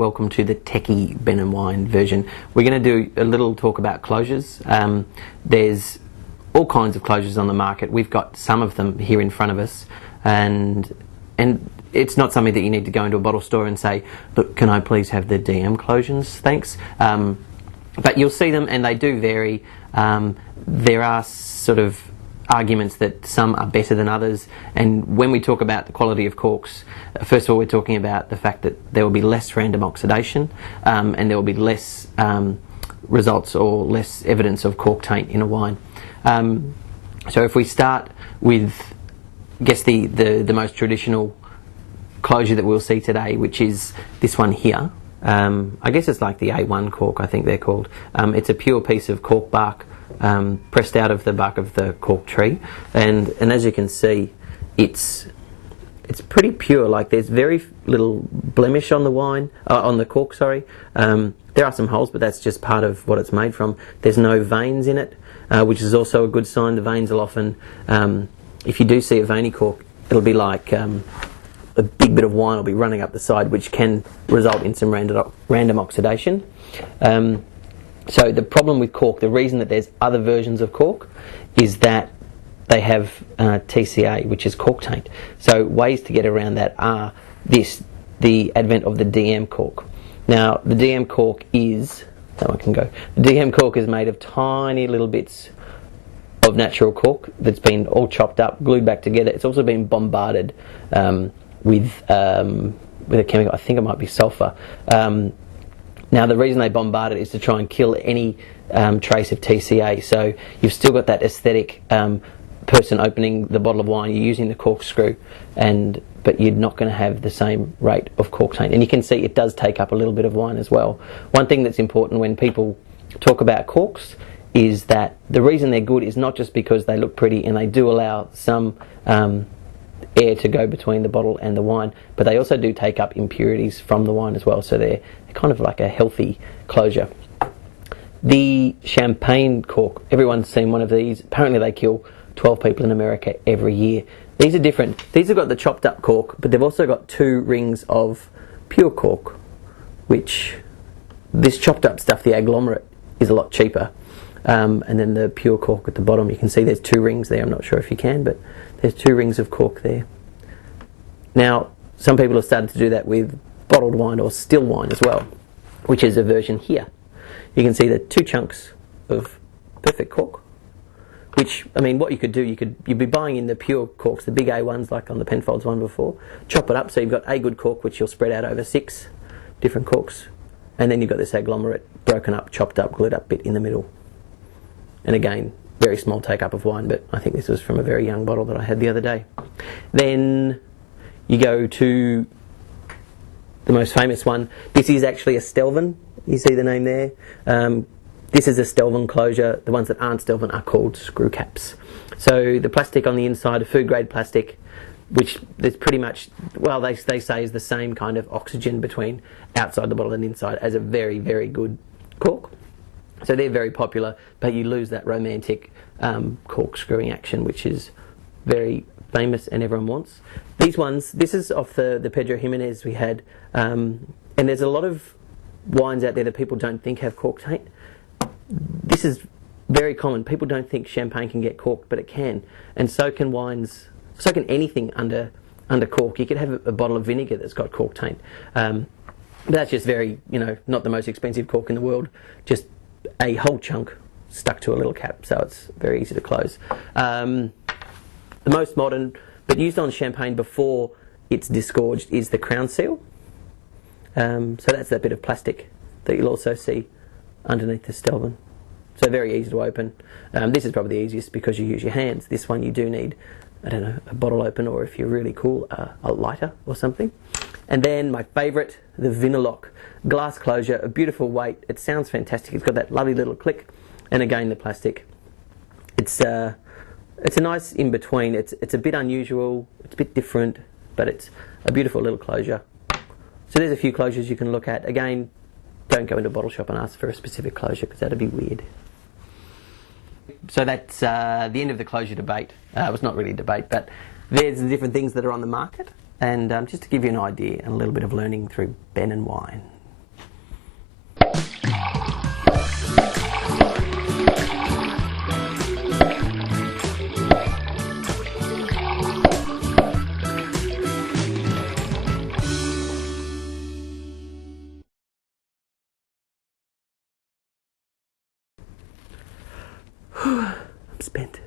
welcome to the techie Ben and Wine version. We're going to do a little talk about closures. There's all kinds of closures on the market. We've got some of them here in front of us, and it's not something that you need to go into a bottle store and say, look, can I please have the DM closures, thanks. But you'll see them and they do vary. There are sort of arguments that some are better than others, and when we talk about the quality of corks, first of all we're talking about the fact that there will be less random oxidation, and there will be less results or less evidence of cork taint in a wine. So if we start with, I guess, the most traditional closure that we'll see today, which is this one here. I guess it's like the A1 cork, I think they're called. It's a pure piece of cork bark pressed out of the bark of the cork tree, and as you can see, it's pretty pure. Like, there's very little blemish on the wine, on the cork. Sorry, there are some holes, but that's just part of what it's made from. There's no veins in it, which is also a good sign. The veins will often, if you do see a veiny cork, it'll be like a big bit of wine will be running up the side, which can result in some random oxidation. So the problem with cork, the reason that there's other versions of cork, is that they have TCA, which is cork taint. So ways to get around that are the advent of the DM cork. Now the DM cork is, that one can go, the DM cork is made of tiny little bits of natural cork that's been all chopped up, glued back together. It's also been bombarded with a chemical, I think it might be sulfur. Now the reason they bombard it is to try and kill any trace of TCA, so you've still got that aesthetic person opening the bottle of wine, you're using the corkscrew, but you're not going to have the same rate of cork taint. And you can see it does take up a little bit of wine as well. One thing that's important when people talk about corks is that the reason they're good is not just because they look pretty and they do allow some air to go between the bottle and the wine, but they also do take up impurities from the wine as well, so they're kind of like a healthy closure. The champagne cork, everyone's seen one of these. Apparently they kill 12 people in America every year. These are different. These have got the chopped up cork, but they've also got 2 rings of pure cork, which this chopped up stuff, the agglomerate, is a lot cheaper. And then the pure cork at the bottom, you can see there's 2 rings there. I'm not sure if you can, but there's 2 rings of cork there. Now, some people have started to do that with bottled wine or still wine as well, which is a version here. You can see the 2 chunks of perfect cork, which, I mean, what you could do, you'd be buying in the pure corks, the big A1s like on the Penfolds one before, chop it up so you've got a good cork which you'll spread out over 6 different corks, and then you've got this agglomerate broken up, chopped up, glued up bit in the middle. And again, very small take up of wine, but I think this was from a very young bottle that I had the other day. Then you go to the most famous one. This is actually a Stelvin. You see the name there. This is a Stelvin closure. The ones that aren't Stelvin are called screw caps. So the plastic on the inside, a food grade plastic, which there's pretty much, well, they say is the same kind of oxygen between outside the bottle and inside as a very, very good cork. So they're very popular, but you lose that romantic corkscrewing action, which is very famous and everyone wants. These ones, this is off the Pedro Jimenez we had, and there's a lot of wines out there that people don't think have cork taint. This is very common. People don't think champagne can get corked, but it can, and so can wines. So can anything under cork. You could have a bottle of vinegar that's got cork taint. But that's just very, not the most expensive cork in the world. Just a whole chunk stuck to a little cap, so it's very easy to close. The most modern, but used on champagne before it's disgorged, is the crown seal. So that's that bit of plastic that you'll also see underneath the Stelvin. So very easy to open. This is probably the easiest because you use your hands. This one you do need, I don't know, a bottle opener, or if you're really cool, a lighter or something. And then my favourite, the Vinilok glass closure, a beautiful weight. It sounds fantastic. It's got that lovely little click, and again the plastic. It's a nice in between. It's a bit unusual. It's a bit different, but it's a beautiful little closure. So there's a few closures you can look at. Again, don't go into a bottle shop and ask for a specific closure because that'd be weird. So that's the end of the closure debate. It was not really a debate, but there's the different things that are on the market. And just to give you an idea and a little bit of learning through Ben and Wine. I'm spent.